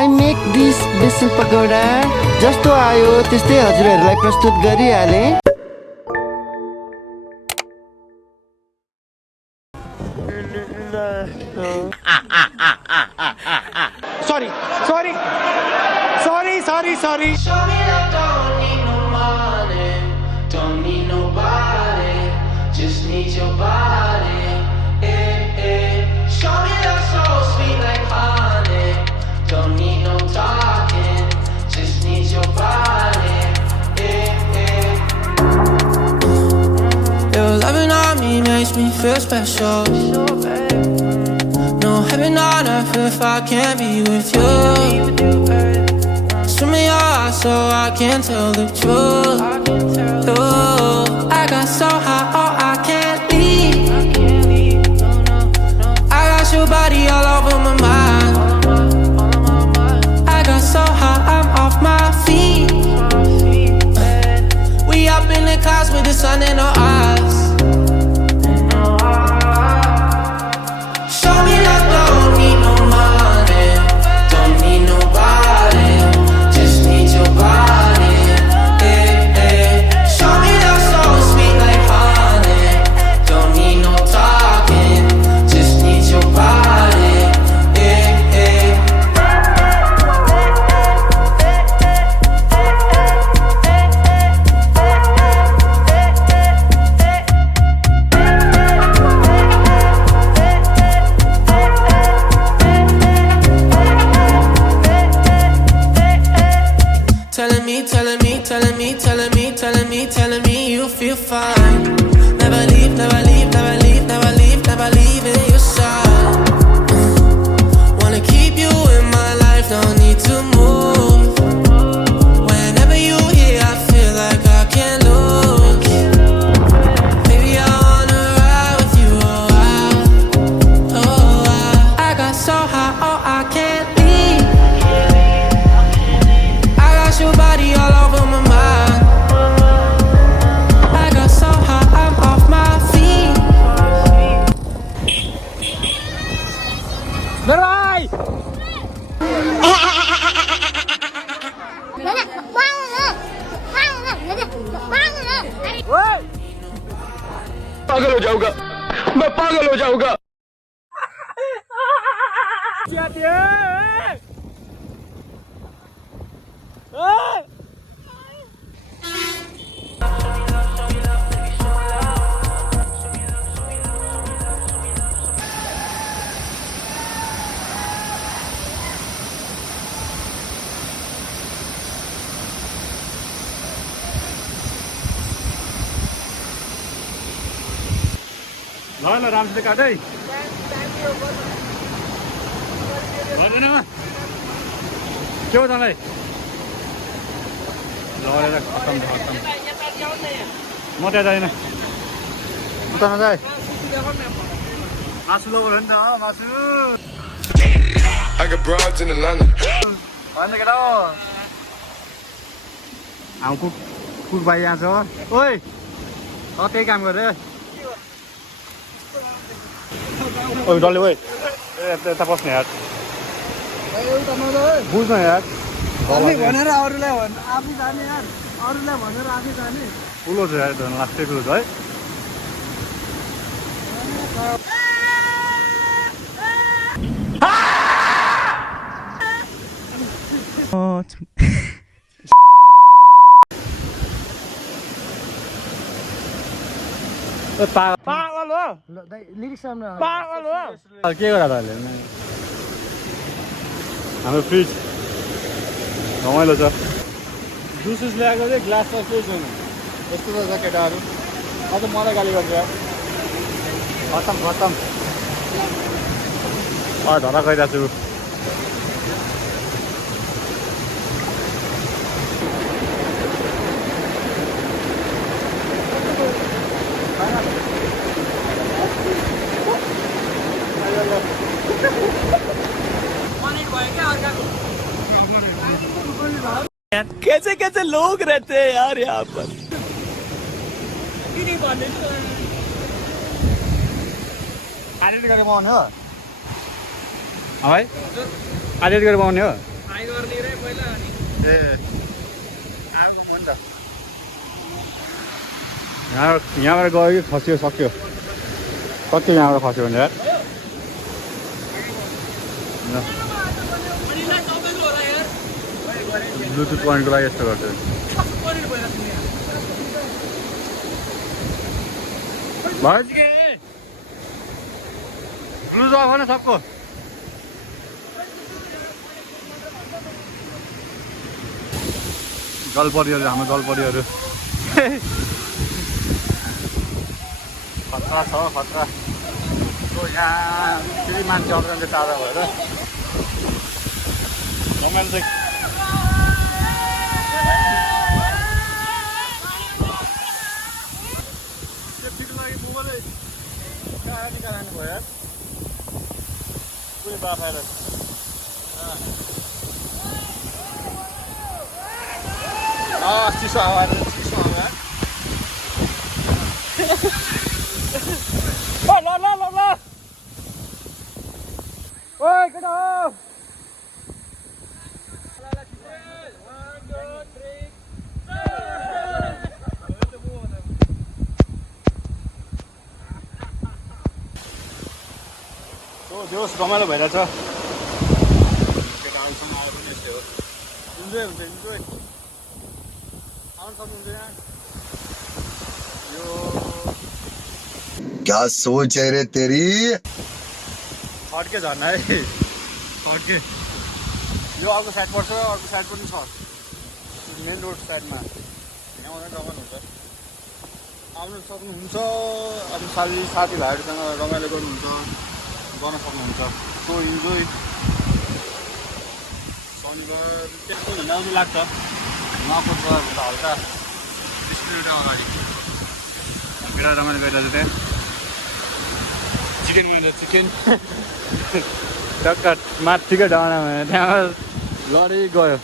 I make this बेसन पकौडा जस्तो आयो त्यस्तै हजुरहरूलाई प्रस्तुत गरिहाले। Sorry. Show me that don't need no money, don't need nobody, just need your body. Show me that soul sweet like honey, don't need no talking, just need your body. Your loving on me makes me feel special. No heaven on earth if I can't be with you. Swim in your eyes so I can tell the truth. I got so high, oh I can't leave. I got your body all over my mind. I got so high, I'm off my feet. We up in the clouds with the sun in our eyes. Show me that don't need no money, don't need nobody, just need your body. Show me that soul sweet like honey, don't need no talking, just need your body. Telling me you feel fine. Never leave in your side. Wanna keep you in my life, don't need to move. Whenever you here, I feel like I can't lose. Baby, I wanna ride with you, I got so high, oh I can't leave. I got your body all over my mind. पागल हो जाऊंगा, मैं पागल हो जाऊंगा। ल राम्रोसित काट है गर्दैन के हो तँलाई लगेर खत्तम म त्यहाँ जाँदैन उता नजाए मासु लगेर नि त मासु होइन केटा हाम्रो कुक भाइ यहाँ छ ओइ त्यही काम गरे ओइ डल्ले ओइ यता बस्ने यार बुझ्न यार भनेर अरूलाई आफै जाने यार अरूलाई भनेर आफै जाने ठुलो छ यार लास्टै ठुलो छ है पागल हो लिरिक्स पागल हो के गरा त अहिले हाम्रो फ्रिज रमाइलो छ जुसेस ल्याएको चाहिँ ग्लासमा केही छैन यस्तो त छ केटाहरू अझ मलाई गाली गर्छ यार खत्तम धरा गइरहेको छु कैसे कैसे लोग रहते हैं यार यहाँ पर एडिट गरेर बनाउने हो भाइ एडिट गरेर बनाउने हो ए आएको हो नि त यहाँबाट गयो कि खस्यो सक्यो कति यहाँबाट खस्यो भने यार ब्लुटुथ पोइन्टको लागि यस्तो गर्छ ब्लुज अफ होइन सबको जलपरीहरू हाम्रो जलपरीहरू खतरा छ खतरा यहाँ फेरि मान्छे आउँदैन ताजा भएर रमाइलो चाहिँ निकाल्नु भयो यार कुनै बाफाएर चिसो हावा चिसो हावा ल ओइ केटा हो जोस् रमाइलो भइरहेछ केटाहरूसँग आएर पनि यस्तै हो इन्जोय हुन्छ इन्जोय आउनु सक्नुहुन्छ यहाँ यो क्या सोच है रे तेरी फड्के झर्ना है फड्के यो अर्को साइड पर्छ अर्को साइड पनि छ मेन रोड साइडमा यहाँ आउँदा रमाइलो हुन्छ आउनु सक्नुहुन्छ अनि साथीभाइहरूसँग रमाइलो गर्नुहुन्छ गर्न सक्नुहुन्छ सो इन्जोय शनिबार त्यस्तो हिँडाउनु लाग्छ नपुर भन्दा हल्का 20 किलोमिटर अगाडि केटा रमाइलो गरिरहेको त्यहाँ चिकन मैले चिकन टक्क माथिकै डाँडामा त्यहाँ लडी गयो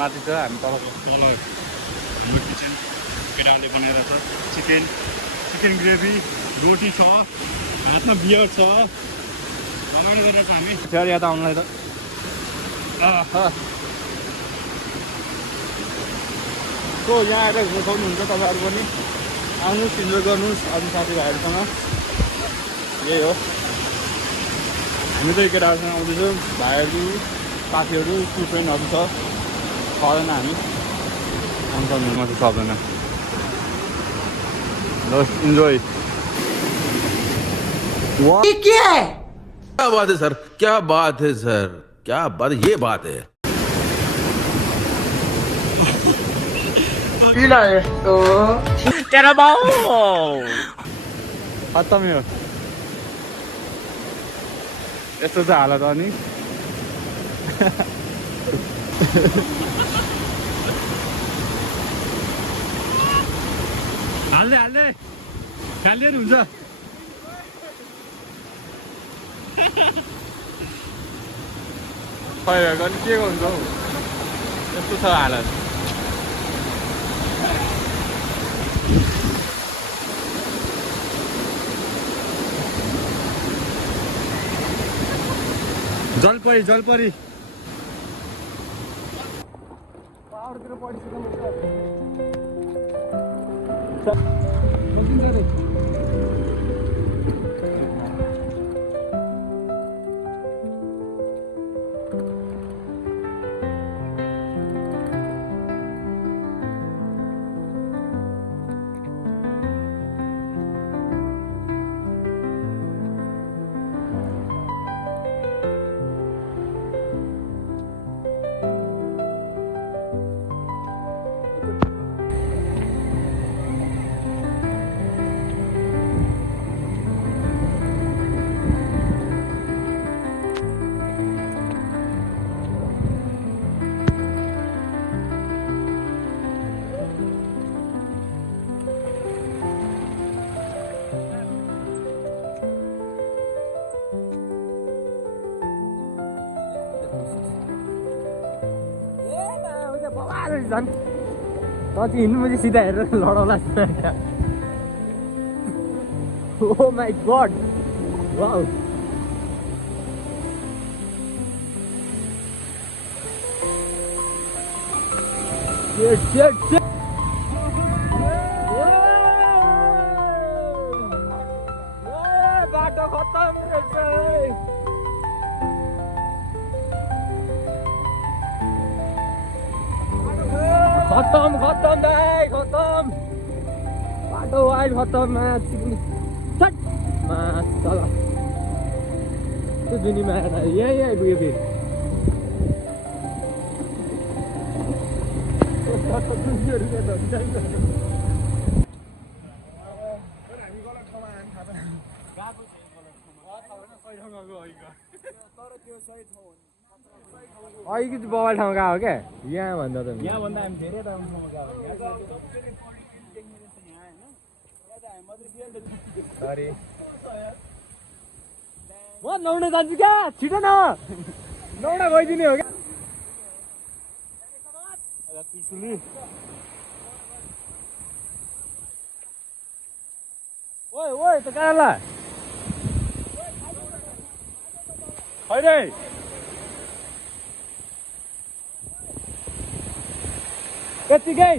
माथि छ हामी तल हाम्रो किचन केटाहरूले बनाएर छ चिकन ग्रेभी रोटी छ हातमा बियर छ रमाइलो गरेर छ हामी त्यहाँ यहाँ त आउनुलाई त सो यहाँ आएर घुम्न सक्नुहुन्छ तपाईँहरू पनि आउनुहोस् इन्जोय गर्नुहोस् अरू साथीभाइहरूसँग यही हो हामी चाहिँ केटाहरूसँग आउँदैछौँ भाइहरू साथीहरू टु फ्रेन्डहरू छ 6जना हामी आउनु सक्नुहुन्छ मात्रै 6जना ल इन्जोय क्या बात है सर क्या बात है सर क्या बात ये बात है तेरा बाउ खत्तम यो यस्तो छ हालत अनि हाल्दै खालिएर हुन्छ खै अनि के हुन्छ हौ यस्तो छ हालत जलपरी पाहाडतिर झन् त हिँड्नु मैले सिधा हेरेर लडाउला ओ माई गड वाउ बाटो खत्तम खत्तम दाइ खत्तम बाटो आइ खत्तम मास तल त्यो जुनीमा यहीँ आइपुग्यो फेरि अघि चाहिँ बवाल ठाउँ गएको हो क्या यहाँ भन्दा त यहाँभन्दा हामी धेरै राम्रो ठाउँमा गएको म नुहाउन जान्छु क्या छिटो न नुहाउन गइदिने हो क्या ओइ ओइ त कहाँ ला होइन यत्तिकै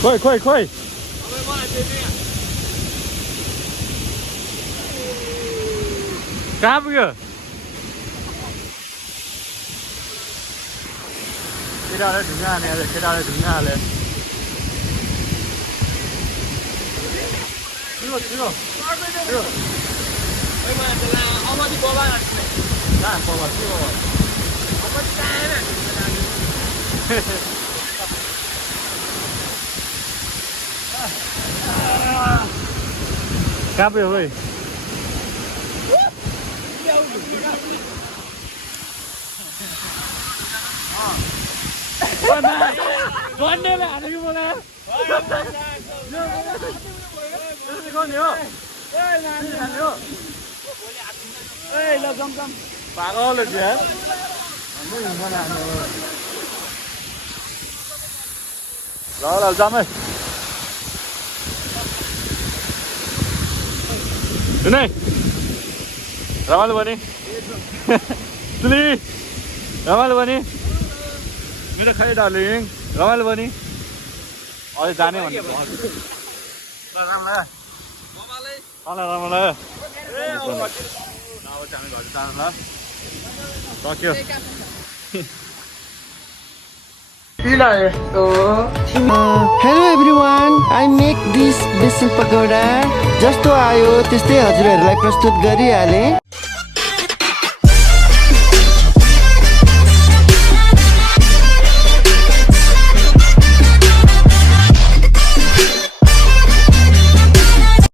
खोइ खोइ खोइ कहाँ पुग्यो केटाले ढुङ्गा हाने केटाले ढुङ्गा हाले कहाँ पुग्यो खोइ भन्नेले हानेको मलाई पागल यार ल जाम है सुनै रमाइलो भने तुली रमाइलो भने मेरो खै डार्लिङ रमाइलो भने अहिले जाने भन्ने रमाइलो सक्यो hello everyone I make this बेसन पकौडा जस्तो आयो त्यस्तै हजुरहरूलाई प्रस्तुत गरिहालेँ